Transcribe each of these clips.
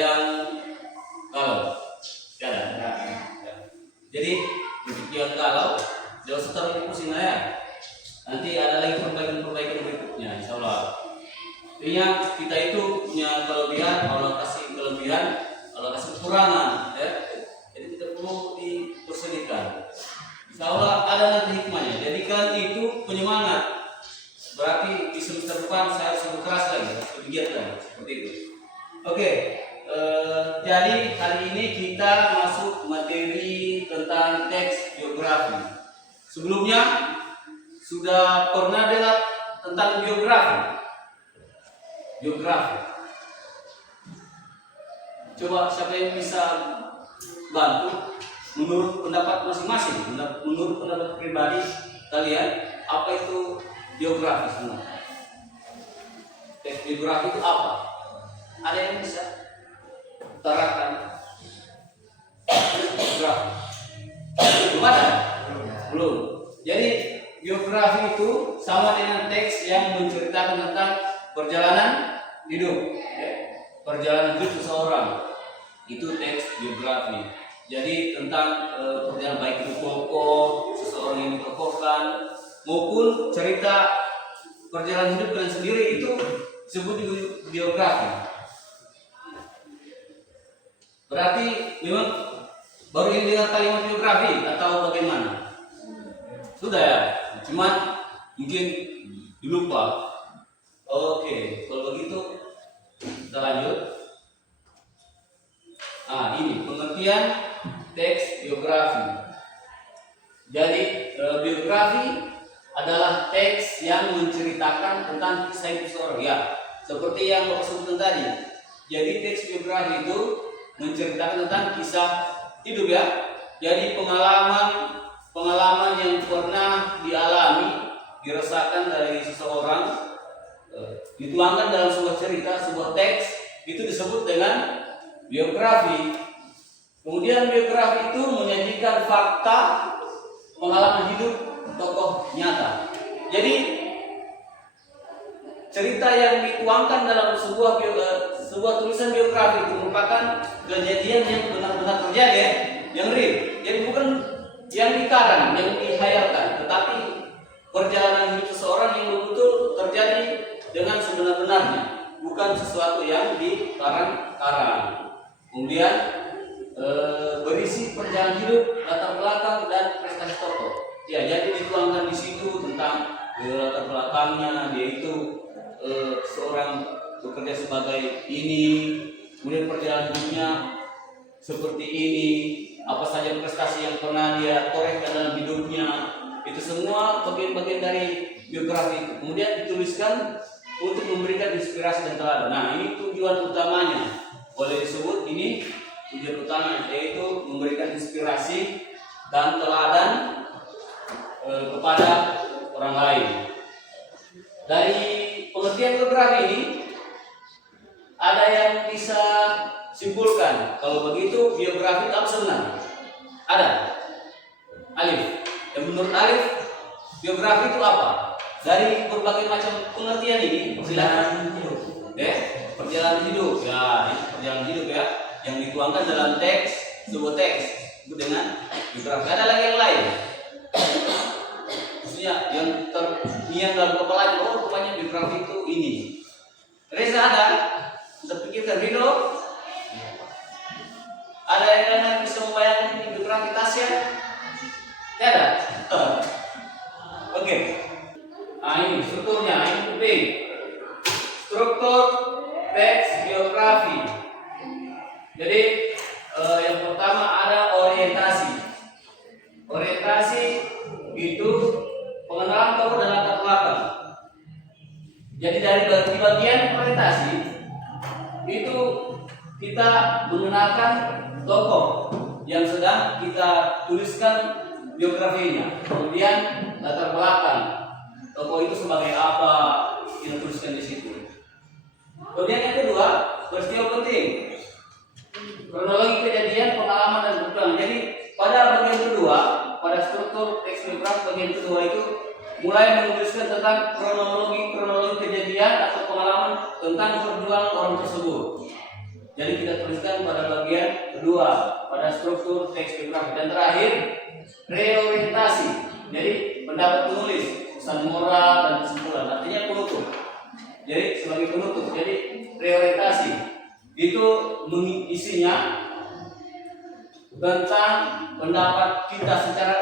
yang galau? Tidak ada. Ya. Jadi untuk yang galau, jangan usah terlalu pusing ya. Nanti ada lagi perbaikan berikutnya, insya Allah. Intinya kita itu punya kelebihan, Allah kasih kelebihan, Allah kasih kekurangan, ya. Jadi tidak perlu dipersedihkan. Insya Allah ada nanti hikmahnya. Jadikan itu penyemangat. Berarti di semester depan saya harus lebih keras lagi, lebih giat lagi, seperti itu. Oke. Jadi hari ini kita masuk materi tentang teks biografi. Sebelumnya sudah pernah dengar tentang biografi? Biografi. Coba siapa yang bisa bantu menurut pendapat masing-masing, menurut pendapat pribadi kalian, apa itu biografi semua? Teks biografi itu apa? Ada yang bisa utarakan? Biografi belum ada? Belum. Jadi biografi itu sama dengan teks yang menceritakan tentang perjalanan hidup, ya. Perjalanan hidup seseorang itu teks biografi. Jadi tentang perjalanan baik itu tokoh, seseorang yang ditokohkan, maupun cerita perjalanan hidup kalian sendiri itu disebut biografi. Berarti memang baru ini dengar kalimat biografi atau bagaimana? Sudah ya, cuman mungkin dilupa. Oke, kalau begitu kita lanjut. Ini pengertian teks biografi. Jadi biografi adalah teks yang menceritakan tentang kisah hidup seseorang, ya. Seperti yang Bapak sebutkan tadi. Jadi teks biografi itu menceritakan tentang kisah hidup, ya. Jadi pengalaman yang pernah dialami, dirasakan dari seseorang, dituangkan dalam sebuah cerita, sebuah teks, itu disebut dengan biografi. Kemudian biografi itu menyajikan fakta pengalaman hidup tokoh nyata. Jadi cerita yang dituangkan dalam sebuah tulisan biografi itu merupakan kejadian yang benar-benar terjadi, ya, yang real. Jadi bukan yang dikarang, yang dihayalkan, tetapi perjalanan hidup seseorang yang betul-betul terjadi dengan sebenar-benarnya, bukan sesuatu yang dikarang-karang. Kemudian berisi perjalanan hidup, latar belakang dan prestasi tokoh. Ya, jadi dituangkan di situ tentang latar belakangnya, dia itu seorang bekerja sebagai ini, kemudian perjalanan hidupnya seperti ini, apa saja prestasi yang pernah dia torehkan dalam hidupnya. Itu semua bagian-bagian dari biografi itu. Kemudian dituliskan untuk memberikan inspirasi dan teladan. Nah, ini tujuan utamanya. Boleh disebut ini tujuan utamanya, yaitu memberikan inspirasi dan teladan kepada orang lain. Dari pengertian biografi ini, ada yang bisa simpulkan kalau begitu biografi itu apa sebenarnya? Ada? Alif. Dan menurut Alif, biografi itu apa? Dari berbagai macam pengertian ini, silakan. Perjalanan hidup, ya, ini perjalanan hidup, ya, yang dituangkan dalam teks, sebuah teks itu dengan biografi. Ada lagi yang lain, maksudnya yang terniat dalam kepalanya, oh rupanya biografi itu ini. Reza ada? Kita pikirkan Rido. Ada yang bisa membayangkan ini biografi Tasya? Tidak ada? Oke. Ini strukturnya, ini B. Struktur teks biografi. Jadi yang pertama ada orientasi. Orientasi itu pengenalan tokoh dan latar belakang. Jadi dari bagian orientasi itu kita mengenalkan tokoh yang sedang kita tuliskan biografinya. Kemudian latar belakang tokoh itu sebagai apa kita tuliskan di situ. Kemudian yang kedua, peristiwa penting, kronologi kejadian, pengalaman dan berkembang. Jadi pada bagian kedua, pada struktur teks biografi bagian kedua itu mulai menuliskan tentang kronologi kejadian atau pengalaman tentang perjuangan orang tersebut. Jadi kita tuliskan pada bagian kedua pada struktur teks biografi. Dan terakhir reorientasi. Jadi pendapat penulis, pesan moral dan kesimpulan. Artinya penutup. Jadi sebagai penutup. Jadi reorientasi itu isinya tentang pendapat kita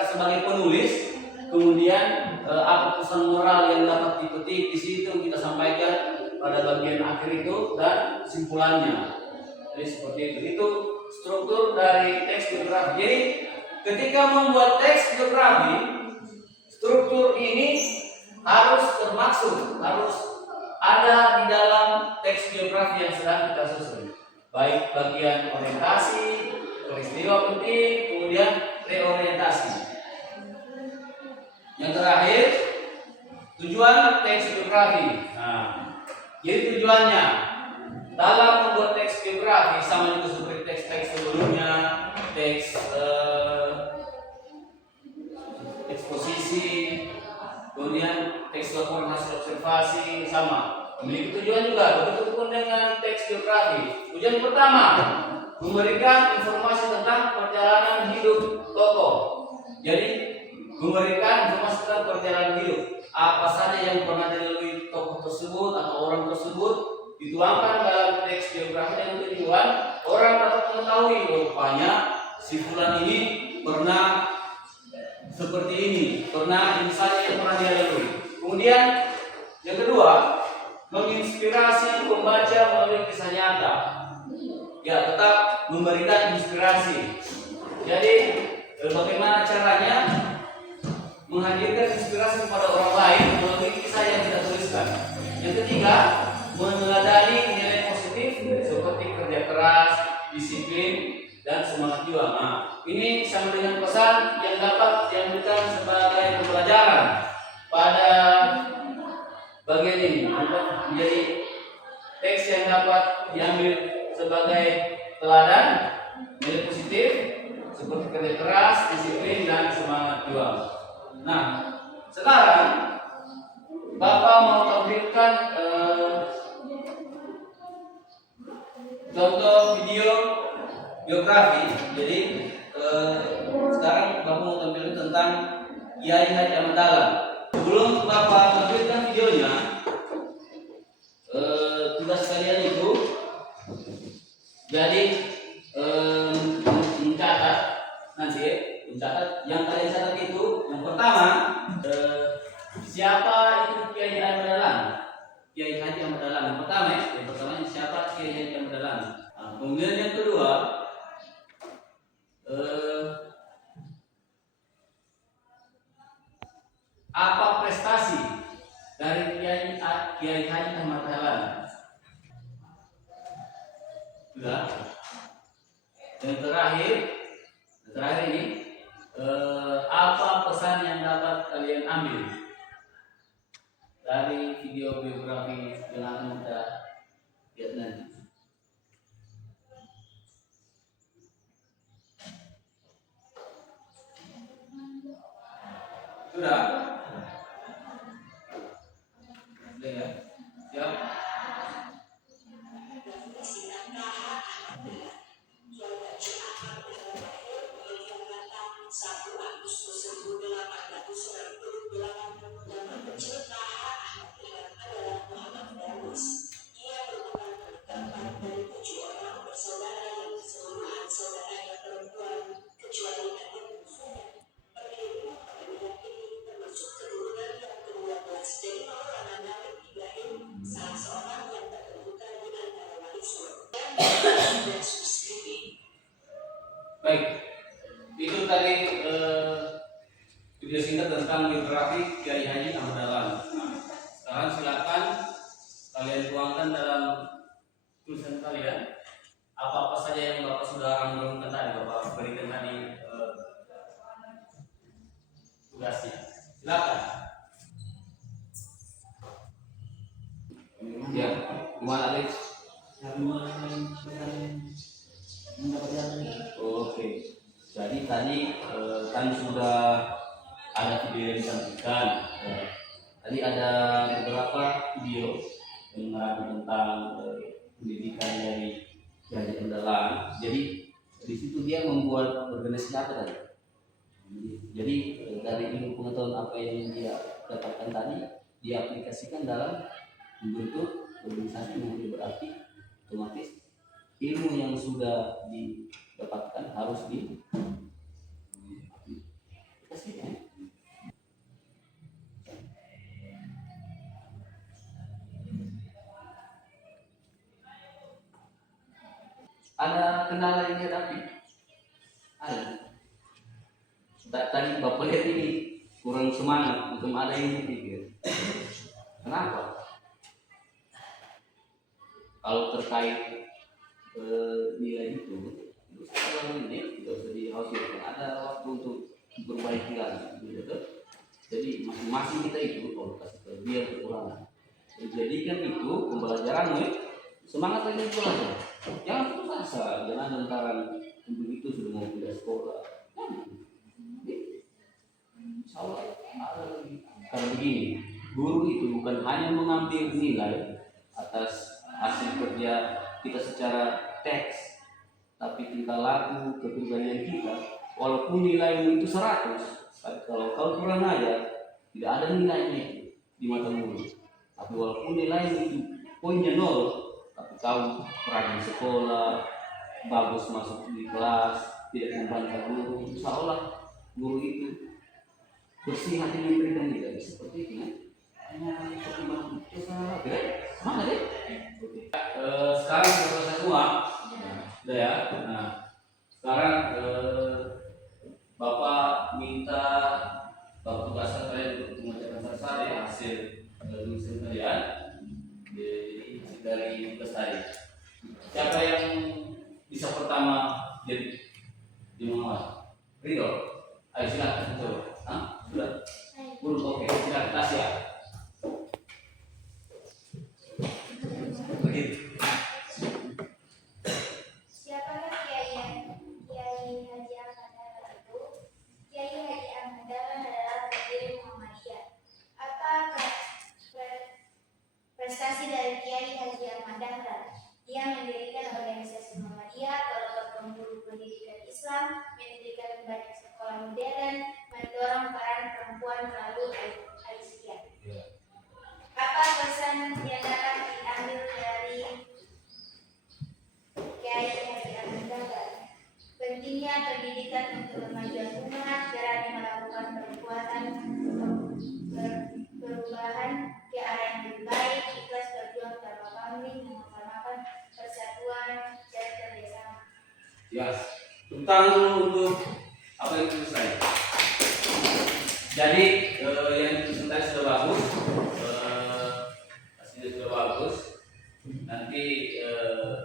sebagai penulis, kemudian apa pesan moral yang dapat dipetik di situ kita sampaikan pada bagian akhir itu dan kesimpulannya. Jadi seperti itu. Itu struktur dari teks biografi. Jadi ketika membuat teks biografi, struktur ini harus termaksud, harus ada di dalam teks biografi yang sedang kita susun. Baik bagian orientasi, peristiwa penting, kemudian reorientasi. Yang terakhir, tujuan teks biografi. Nah, jadi tujuannya dalam membuat teks biografi sama juga seperti teks-teks sebelumnya, teks eksposisi, kemudian teks laporan hasil observasi sama memiliki tujuan juga. Begitu pun dengan teks biografi. Tujuan pertama, memberikan informasi tentang perjalanan hidup tokoh. Jadi memberikan informasi tentang perjalanan hidup, apa saja yang pernah dilalui tokoh tersebut atau orang tersebut dituangkan dalam teks biografi dengan tujuan orang dapat mengetahui rupanya si fulan ini pernah seperti ini, pernah ini saja yang pernah dia lalui. Kemudian yang kedua, menginspirasi pembaca melalui kisah nyata. Ya, tetap memberikan inspirasi. Jadi bagaimana caranya menghadirkan inspirasi kepada orang lain melalui kisah yang kita tuliskan. Yang ketiga, meneladani nilai positif seperti kerja keras, disiplin, dan semangat juang. Nah, ini sama dengan pesan yang dapat diambilkan sebagai pembelajaran pada bagian ini untuk menjadi teks yang dapat diambil sebagai teladan, nilai positif seperti kerja keras, disiplin, dan semangat juang. Nah, sekarang Bapak mau tampilkan contoh video biografi. Jadi sekarang Bapak mau tampilkan tentang Kiai Haji Ahmad Dahlan. Sebelum Bapak tampilkan videonya, tugas kalian itu jadi mencatat nanti mencatat yang kalian catat itu yang pertama siapa itu Kiai Ahmad Dahlan. Kiai Haji Ahmad Dahlan yang pertama siapa Kiai Haji Ahmad Dahlan. Nah, kemudian yang kedua apa prestasi dari Kiai Haji Ahmad Dahlan. Sudah. Yang terakhir ini apa pesan yang dapat kalian ambil dari video biografi yang akan kita lihat nanti. Sudah? Sudah ya? Siap? Baik, itu tadi video singkat tentang biografi Kiai Haji Ahmad Dahlan. Nah, sekarang silakan kalian tuangkan dalam tulisan kalian apa-apa saja yang Bapak sudah rangkumkan tadi, Bapak berikan tadi tugasnya. Silakan. Ya, gimana Alex? Oke, jadi tadi kan sudah ada video yang disampaikan. Tadi ada beberapa video yang menerangkan tentang pendidikan dari Kiai mendalam. Jadi di situ dia membuat organisasi apa tadi? Jadi dari ilmu pengetahuan apa yang dia dapatkan tadi diaplikasikan dalam membentuk organisasi yang berarti otomatis ilmu yang sudah didapatkan harus diaplikasikan. Ada kendala yang dihadapi? Ada. Tadi Bapak lihat ini kurang semangat, belum ada yang dipikir. Kenapa? Kalau terkait nilai itu kalau ini tidak usah dikhawatirkan, ada waktu untuk memperbaiki lagi, gitu. Jadi masing-masing kita itu kalau kasih kelebihan kekurangan, jadikan itu pembelajaranmu semangat lagi belajar. Jangan putus asa, jangan lantaran begitu sudah mau pindah sekolah. Insya Allah karena begini, guru itu bukan hanya mengambil nilai atas hasil kerja kita secara teks, tapi tingkah laku, kepribadian kita. Walaupun nilaimu itu 100, tapi kalau kau kurang aja, tidak ada nilainya itu di mata guru. Tapi walaupun nilaimu itu poinnya 0, tapi kau rajin sekolah, bagus masuk di kelas, tidak membantah guru, insya Allah guru itu bersih hati memberikan nilai seperti itu ya. Hanya pertimbangan usaha, mana deh? Sekarang sudah selesai semua, udah ya. Nah, sekarang Bapak minta Bapak tugaskan kalian untuk mengerjakan satu-satu ya hasil tulisan kalian. Jadi dari tugas tadi. Siapa yang bisa pertama jadi dimulai? Ridho. Ayo silakan coba. Hah? Sudah. Belum, oke. Silakan Tasya. Begitu. Siapakah Kiai Haji Ahmad Dahlan itu? Kiai Haji Ahmad Dahlan adalah pendiri Muhammadiyah. Apa prestasi dari Kiai Haji Ahmad Dahlan? Dia mendirikan organisasi Muhammadiyah, pelopor pemburu pendidikan Islam, mendirikan banyak sekolah modern, mendorong peran perempuan melalui Aisyah. Apa pesan yang dapat diambil dari Kiai Haji Ahmad Dahlan? Pentingnya pendidikan untuk kemajuan umat, berani melakukan perubahan ke arah yang lebih baik, ikhlas berjuang tanpa pamrih, mengutamakan persatuan dan kerjasama. Ya, tentang untuk apa yang selesai. Jadi yang dituliskan sudah bagus, hasilnya sudah bagus. Nanti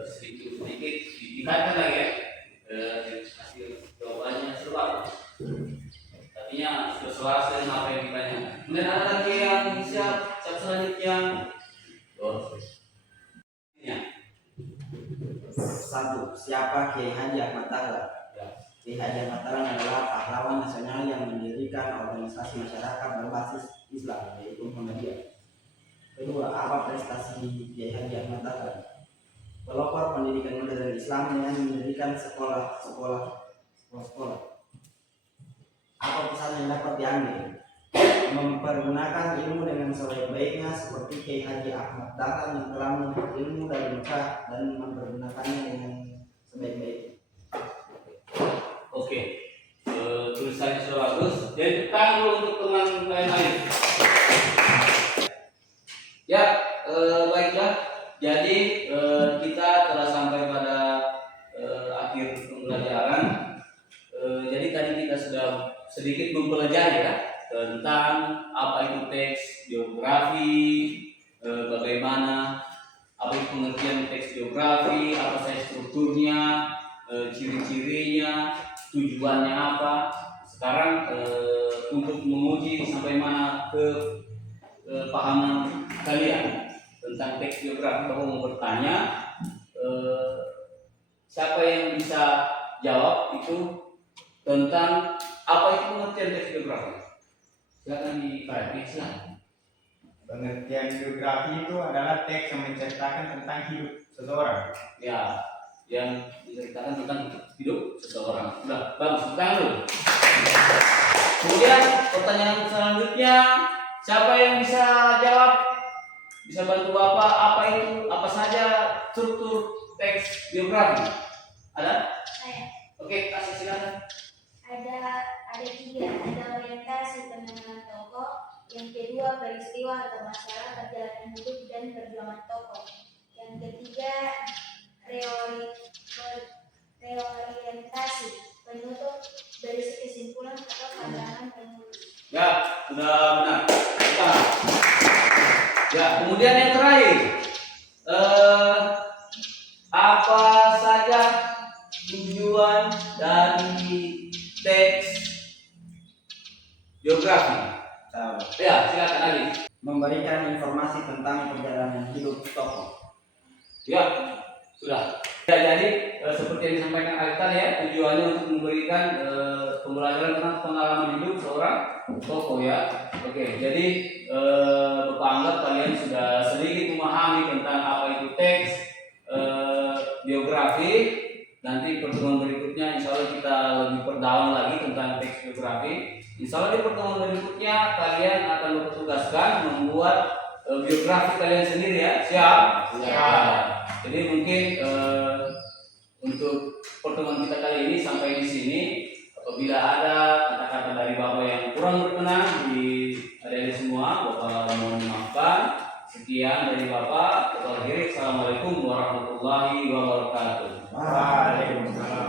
sedikit dikatakan lagi ya, hasil jawabannya sudah bagus. Artinya sudah selesai dengan apa yang ditanya. Kemudian ada lagi yang siap selanjutnya. Satu, siapa Kiai Haji Ahmad Dahlan? Kiai Haji Ahmad Dahlan adalah pahlawan nasional yang mendirikan organisasi masyarakat berbasis Islam, yaitu Muhammadiyah. Kedua, apa prestasi Kiai Haji Ahmad Dahlan? Pelopor pendidikan modern Islam dengan mendirikan sekolah. Apa pesan yang dapat diambil? Mempergunakan ilmu dengan sebaik-baiknya seperti Kiai Haji Ahmad Dahlan yang telah menuntut ilmu dari Mekah dan mempergunakannya dengan sebaik-baiknya. Oke, tulisannya sudah bagus. Jadi tangguh untuk teman lain-lain. Ya, baiklah. Jadi kita telah sampai pada akhir pembelajaran. Jadi tadi kita sudah sedikit mempelajari ya tentang apa itu teks geografi, bagaimana apa itu pengertian teks geografi, apa saja strukturnya, ciri-cirinya, tujuannya apa. Sekarang untuk menguji sampai mana kepahaman kalian tentang teks geografi, kamu mau bertanya, siapa yang bisa jawab itu tentang apa itu pengertian teks geografi? Silakan diklarifikasi. Pengertian geografi itu adalah teks yang menceritakan tentang hidup seseorang. Ya, yang diceritakan tentang hidup seseorang. Sudah, bagus, tepuk tangan dulu. Kemudian pertanyaan selanjutnya, siapa yang bisa jawab? Bisa bantu Bapak apa itu, apa saja struktur teks biografi? Ada? Saya Oke, kasih silakan. ada tiga, ada orientasi penentuan tokoh, yang kedua peristiwa atau masalah perjalanan hidup dan perjuangan tokoh, yang ketiga reorientasi penutup berisi kesimpulan atau pandangan penulis. Ya, sudah benar. Kita. Ya, kemudian yang terakhir, apa saja tujuan dari teks biografi? Ya, silakan Ali. Memberikan informasi tentang perjalanan hidup tokoh. Ya, sudah. Ya, jadi seperti yang disampaikan Alif tadi ya, tujuannya untuk memberikan pembelajaran tentang pengalaman hidup seorang tokoh ya. Oke, jadi Bapak anggap kalian sudah sedikit memahami tentang apa itu teks biografi. Nanti pertemuan berikutnya insya Allah kita lebih perdalam lagi tentang teks biografi. Insya Allah di pertemuan berikutnya kalian akan bertugaskan membuat biografi kalian sendiri ya. Siap? Siap. Jadi mungkin untuk pertemuan kita kali ini sampai di sini. Apabila ada kata-kata dari Bapak yang kurang berkenan di adik-adik semua, Bapak mohon maafkan. Sekian dari Bapak. Assalamualaikum warahmatullahi wabarakatuh. Waalaikumsalam.